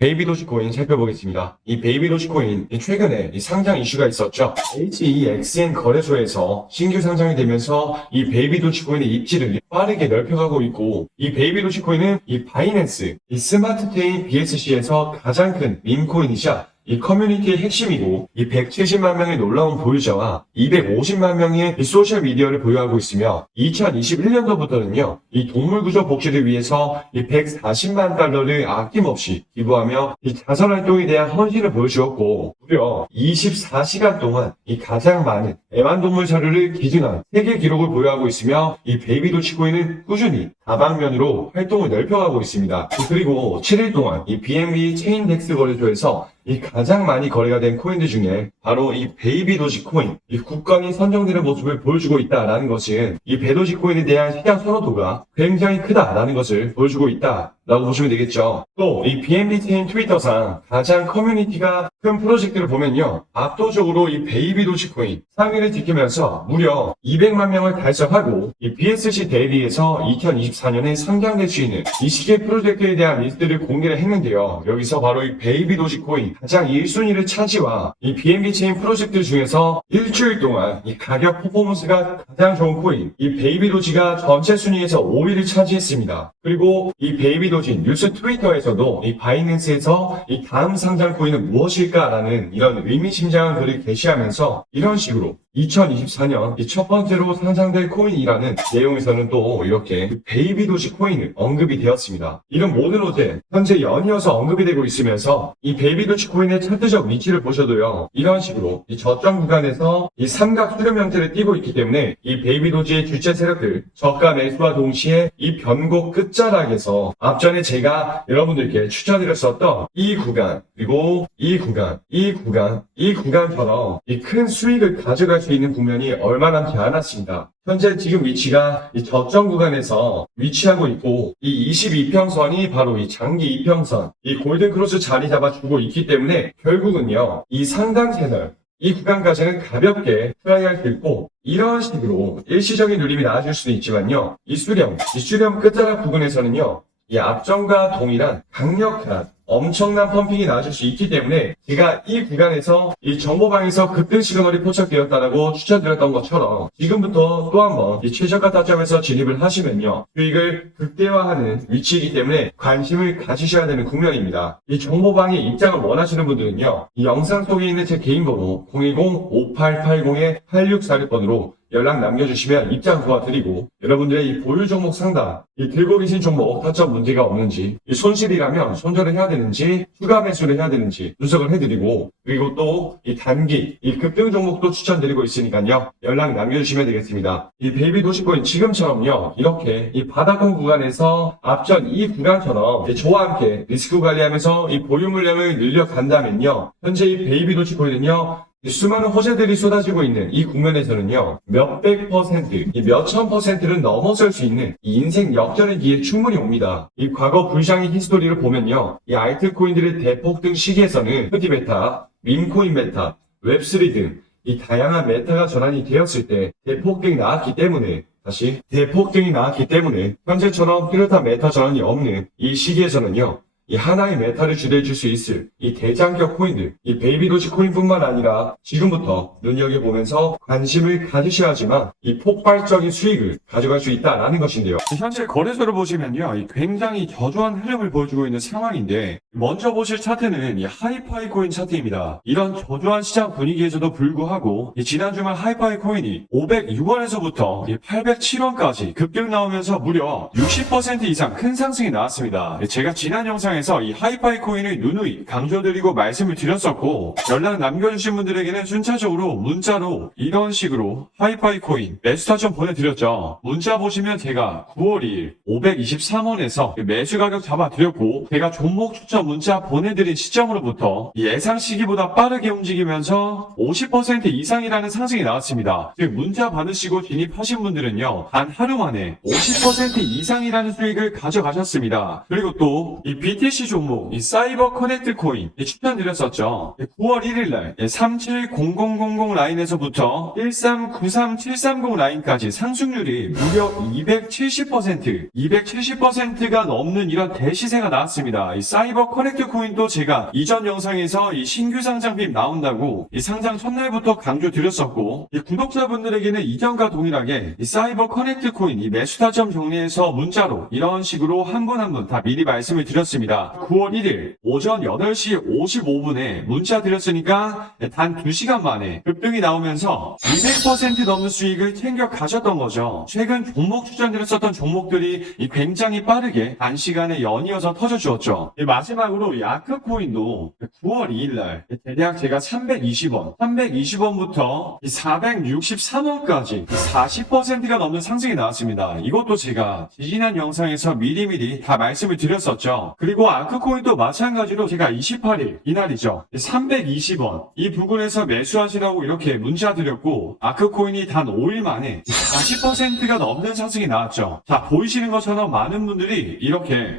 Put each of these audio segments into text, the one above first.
베이비 도시 코인 살펴보겠습니다. 이 베이비 도시 코인 최근에 상장 이슈가 있었죠. HEXN 거래소에서 신규 상장이 되면서 이 베이비 도시 코인의 입지를 빠르게 넓혀가고 있고 이 베이비 도시 코인은 이 바이낸스, 이 스마트테인 BSC에서 가장 큰 민코인이자 이 커뮤니티의 핵심이고 이 170만 명의 놀라운 보유자와 250만 명의 이 소셜 미디어를 보유하고 있으며 2021년도부터는요 이 동물 구조 복지를 위해서 이 140만 달러를 아낌없이 기부하며 이 자선 활동에 대한 헌신을 보여주었고 무려 24시간 동안 이 가장 많은 애완동물 자료를 기증한 세계 기록을 보유하고 있으며 이 베이비도 치고에는 꾸준히 다방면으로 활동을 넓혀가고 있습니다. 그리고 7일 동안 이 b m b 체인 덱스 거래소에서 이 가장 많이 거래가 된 코인들 중에 바로 이 베이비 도지 코인, 이 국가이 선정되는 모습을 보여주고 있다라는 것은 이베도지 코인에 대한 시장 선호도가 굉장히 크다라는 것을 보여주고 있다라고 보시면 되겠죠. 또 이 b m b 체인 트위터상 가장 커뮤니티가 큰 프로젝트를 보면요. 압도적으로 이 베이비 도시코인 상위를 지키면서 무려 200만 명을 달성하고 이 BSC 대비리에서 2024년에 선장될수 있는 20개 프로젝트에 대한 리스트를 공개를 했는데요. 여기서 바로 이 베이비 도시코인 가장 1순위를 차지와 이 BNB 체인 프로젝트 중에서 일주일 동안 이 가격 퍼포먼스가 가장 좋은 코인 이 베이비 도시가 전체 순위에서 5위를 차지했습니다. 그리고 이 베이비 도시 뉴스 트위터에서도 이 바이낸스에서 이 다음 상장 코인은 무엇일까 있을까라는 이런 의미심장한 글을 게시하면서 이런 식으로 2024년 이 첫 번째로 상장될 코인이라는 내용에서는 또 이렇게 베이비 도시 코인을 언급이 되었습니다. 이런 모든 호제 현재 연이어서 언급이 되고 있으면서 이 베이비 도시 코인의 차트적 위치를 보셔도요. 이런 식으로 이 저점 구간에서 이 삼각 수렴 형태를 띄고 있기 때문에 이 베이비 도시의 주체 세력들 저가 매수와 동시에 이 변곡 끝자락에서 앞전에 제가 여러분들께 추천드렸었던 이 구간 그리고 이 구간 이 구간 이 구간처럼 이큰 수익을 가져갈 수수 있는 국면이 얼마나 제안았습니다 현재 지금 위치가 이 저점 구간에서 위치하고 있고 이 22평선이 바로 이 장기 2평선 이 골든 크로스 자리 잡아주고 있기 때문에 결국은요 이 상단 채널 이 구간까지는 가볍게 트라이할수 있고 이러한 식으로 일시적인 눌림이 나아질 수도 있지만요 이 수렴 이 수렴 끝자락 부근에서는요이 앞전과 동일한 강력한 엄청난 펌핑이 나아질수 있기 때문에 제가 이 구간에서 이 정보방에서 급등 시그널이 포착되었다라고 추천드렸던 것처럼 지금부터 또 한번 이 최저가 타점에서 진입을 하시면요 수익을 극대화하는 위치이기 때문에 관심을 가지셔야 되는 국면입니다. 이 정보방의 입장을 원하시는 분들은요 이 영상 속에 있는 제 개인 번호 010-5880-8646번으로 연락 남겨주시면 입장 도와드리고 여러분들의 이 보유 종목 상담, 이 들고 계신 종목 타점 문제가 없는지, 이 손실이라면 손절을 해야 되는지, 추가 매수를 해야 되는지 분석을 해드리고 그리고 또 이 단기, 이 급등 종목도 추천드리고 있으니까요. 연락 남겨주시면 되겠습니다. 이 베이비 도시코인 지금처럼요. 이렇게 이 바닥권 구간에서 앞전 이 구간처럼 저와 함께 리스크 관리하면서 이 보유 물량을 늘려간다면요. 현재 이 베이비 도시코인은요. 수많은 호재들이 쏟아지고 있는 이 국면에서는요, 몇백 퍼센트, 몇천 퍼센트를 넘어설 수 있는 이 인생 역전의 기회 충분히 옵니다. 이 과거 불상의 히스토리를 보면요, 이 알트코인들의 대폭 등 시기에서는 푸티메타 민코인 메타, 웹3 등 이 다양한 메타가 전환이 되었을 때 대폭등이 나왔기 때문에 다시 대폭등이 나왔기 때문에 현재처럼 뚜렷한 메타 전환이 없는 이 시기에서는요 이 하나의 메타를 주도해줄 수 있을 이 대장격 코인들, 이 베이비 도시 코인뿐만 아니라 지금부터 눈여겨보면서 관심을 가지셔야지만 이 폭발적인 수익을 가져갈 수 있다라는 것인데요. 현재 거래소를 보시면요. 굉장히 저조한 흐름을 보여주고 있는 상황인데 먼저 보실 차트는 이 하이파이 코인 차트입니다. 이런 저조한 시장 분위기에서도 불구하고 지난주말 하이파이 코인이 506원에서부터 807원까지 급등 나오면서 무려 60% 이상 큰 상승이 나왔습니다. 제가 지난 영상에 영상에서 이 하이파이 코인을 누누이 강조드리고 말씀을 드렸었고 연락 남겨주신 분들에게는 순차적으로 문자로 이런 식으로 하이파이 코인 매수타 좀 보내드렸죠. 문자 보시면 제가 9월 2일 523원에서 그 매수 가격 잡아드렸고 제가 종목 추천 문자 보내드린 시점으로부터 예상 시기보다 빠르게 움직이면서 50% 이상이라는 상승이 나왔습니다. 즉 그 문자 받으시고 진입하신 분들은요 단 하루 만에 50% 이상이라는 수익을 가져가셨습니다. 그리고 또이 BT b c 종목, 이 사이버 커넥트 코인, 예, 추천드렸었죠. 예, 9월 1일날, 예, 3 7 0 0 0 0 라인에서부터 1393730 라인까지 상승률이 무려 270%, 270%가 넘는 이런 대시세가 나왔습니다. 이 사이버 커넥트 코인도 제가 이전 영상에서 이 신규 상장빔 나온다고 이 상장 첫날부터 강조드렸었고, 이 구독자분들에게는 이전과 동일하게 이 사이버 커넥트 코인 이 매수 타점 정리해서 문자로 이런 식으로 한 분 한 분 다 미리 말씀을 드렸습니다. 제가 9월 1일 오전 8시 55분에 문자 드렸으니까 단 2시간 만에 급등이 나오면서 200% 넘는 수익을 챙겨 가셨던 거죠. 최근 종목 추천드렸었던 종목들이 굉장히 빠르게 단시간에 연이어서 터져주었죠. 마지막으로 야크코인도 9월 2일날 대략 제가 320원, 320원부터 463원까지 40%가 넘는 상승이 나왔습니다. 이것도 제가 지난 영상에서 미리미리 다 말씀을 드렸었죠. 그리고 그리고 아크코인도 마찬가지로 제가 28일 이날이죠. 320원 이 부근에서 매수하시라고 이렇게 문자 드렸고 아크코인이 단 5일 만에 4 0가 넘는 상승이 나왔죠. 자 보이시는 것처럼 많은 분들이 이렇게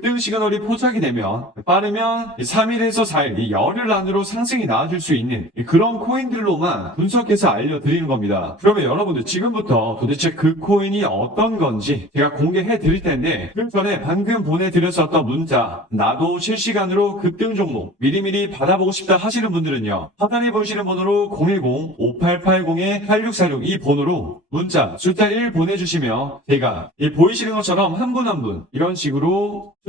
급등 시그널이 포착이 되면 빠르면 3일에서 4일, 열흘 안으로 상승이 나아질수 있는 그런 코인들로만 분석해서 알려드리는 겁니다. 그러면 여러분들 지금부터 도대체 그 코인이 어떤 건지 제가 공개해 드릴 텐데 그 전에 방금 보내드렸었던 문자 나도 실시간으로 급등 종목 미리미리 받아보고 싶다 하시는 분들은요 하단에 보시는 번호로 010-5880-8646 이 번호로 문자 숫자 1 보내주시면 제가 보이시는 것처럼 한 분 한분 한분 이런 식으로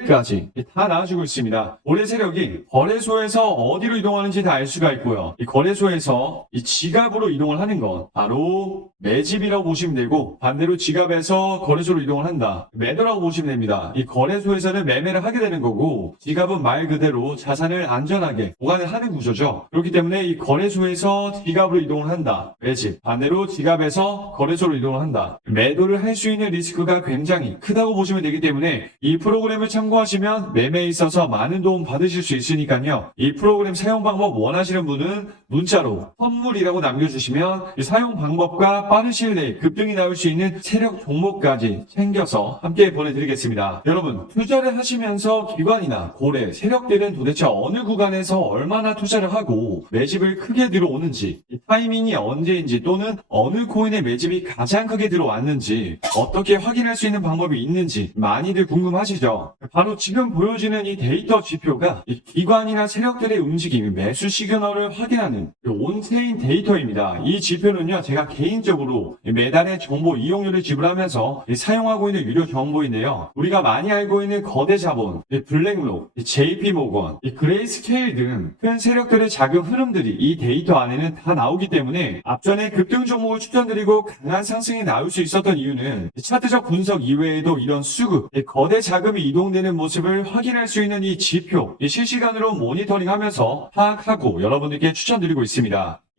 거래까지 다나아지고 있습니다. 거래 세력이 거래소에서 어디로 이동하는지 다 알 수가 있고요. 이 거래소에서 이 지갑으로 이동을 하는 건 바로 매집이라고 보시면 되고 반대로 지갑에서 거래소로 이동을 한다. 매도라고 보시면 됩니다. 이 거래소에서는 매매를 하게 되는 거고 지갑은 말 그대로 자산을 안전하게 보관을 하는 구조죠. 그렇기 때문에 이 거래소에서 지갑으로 이동을 한다. 매집. 반대로 지갑에서 거래소로 이동을 한다. 매도를 할 수 있는 리스크가 굉장히 크다고 보시면 되기 때문에 이 프로그램을 참 참고하시면 매매에 있어서 많은 도움 받으실 수 있으니까요. 이 프로그램 사용 방법 원하시는 분은 문자로 선물이라고 남겨주시면 사용 방법과 빠른 시일 내에 급등이 나올 수 있는 세력 종목까지 챙겨서 함께 보내드리겠습니다. 여러분 투자를 하시면서 기관이나 고래, 세력들은 도대체 어느 구간에서 얼마나 투자를 하고 매집을 크게 들어오는지 타이밍이 언제인지 또는 어느 코인의 매집이 가장 크게 들어왔는지 어떻게 확인할 수 있는 방법이 있는지 많이들 궁금하시죠? 바로 지금 보여지는 이 데이터 지표가 이 기관이나 세력들의 움직임, 매수 시그널을 확인하는 온세인 데이터입니다. 이 지표는요, 제가 개인적으로 매달의 정보 이용료를 지불하면서 사용하고 있는 유료 정보인데요. 우리가 많이 알고 있는 거대 자본, 블랙록, JP 모건, 그레이스케일 등 큰 세력들의 자금 흐름들이 이 데이터 안에는 다 나오기 때문에 앞전에 급등 종목을 추천드리고 강한 상승이 나올 수 있었던 이유는 차트적 분석 이외에도 이런 수급, 거대 자금이 이동되는 진는 모습을 확인할 수 있는 이 지표, 이 실시간으로 모니터링하면서 파악하고 여러분들께 추천드리고 있습니다.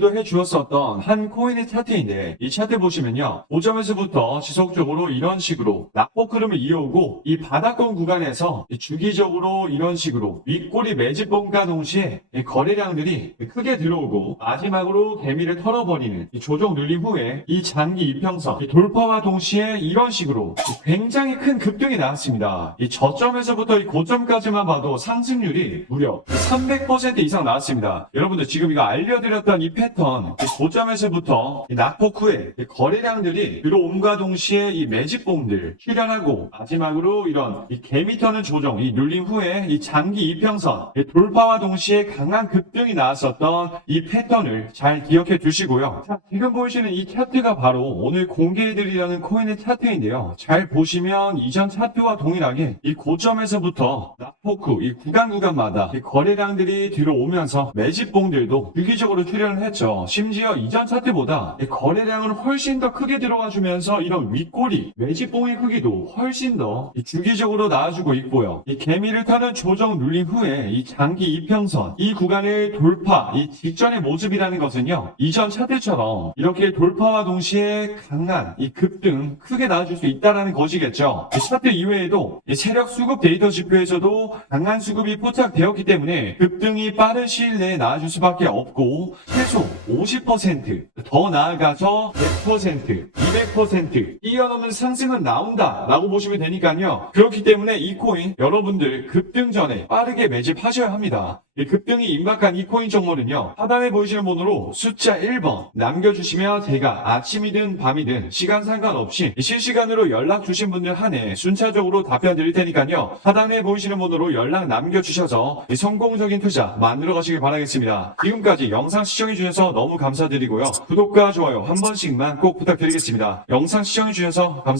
주도해 주었었던 한 코인의 차트인데 이 차트 보시면요. 5점에서부터 지속적으로 이런 식으로 낙폭 흐름을 이어오고 이 바닥권 구간에서 주기적으로 이런 식으로 윗골이 매집봉과 동시에 거래량들이 크게 들어오고 마지막으로 개미를 털어버리는 조정 눌림 후에 이 장기 이평선 돌파와 동시에 이런 식으로 굉장히 큰 급등이 나왔습니다. 이 저점에서부터 이 고점까지만 봐도 상승률이 무려 300% 이상 나왔습니다. 여러분들 지금 이거 알려드렸던 이 패턴, 고점에서부터 낙폭 후에 거래량들이 들어옴과 동시에 이 매집봉들 출현하고 마지막으로 이런 이 개미터는 조정, 이 눌림 후에 이 장기 이평선 돌파와 동시에 강한 급등이 나왔었던 이 패턴을 잘 기억해 주시고요. 자, 지금 보시는 이이 차트가 바로 오늘 공개해드리려는 코인의 차트인데요. 잘 보시면 이전 차트와 동일하게 이 고점에서부터 낙폭 후 이 구간 구간마다 거래량들이 뒤로 오면서 매집봉들도 유기적으로 출현을 해 했죠. 심지어 이전 차트보다 거래량은 훨씬 더 크게 들어와 주면서 이런 윗꼬리, 매집봉의 크기도 훨씬 더 주기적으로 나아주고 있고요. 이 개미를 타는 조정 눌린 후에 이 장기 이평선, 이 구간을 돌파, 이 직전의 모습이라는 것은요. 이전 차트처럼 이렇게 돌파와 동시에 강한 이 급등 크게 나아줄 수있다는 것이겠죠. 이 차트 이외에도 세력 수급 데이터 지표에서도 강한 수급이 포착되었기 때문에 급등이 빠른 시일 내에 나아질 수밖에 없고 최소 최소 50%더 나아가서 100% 200% 뛰어넘는 상승은 나온다 라고 보시면 되니까요 그렇기 때문에 이 코인 여러분들 급등 전에 빠르게 매집하셔야 합니다 급등이 임박한 이 코인 정보는요 하단에 보이시는 번호로 숫자 1번 남겨주시면 제가 아침이든 밤이든 시간 상관없이 실시간으로 연락 주신 분들 한해 순차적으로 답변 드릴 테니까요 하단에 보이시는 번호로 연락 남겨주셔서 성공적인 투자 만들어 가시길 바라겠습니다 지금까지 영상 시청해주셔서 시청해주셔서 너무 감사드리고요. 구독과 좋아요 한 번씩만 꼭 부탁드리겠습니다. 영상 시청해주셔서 감사합니다.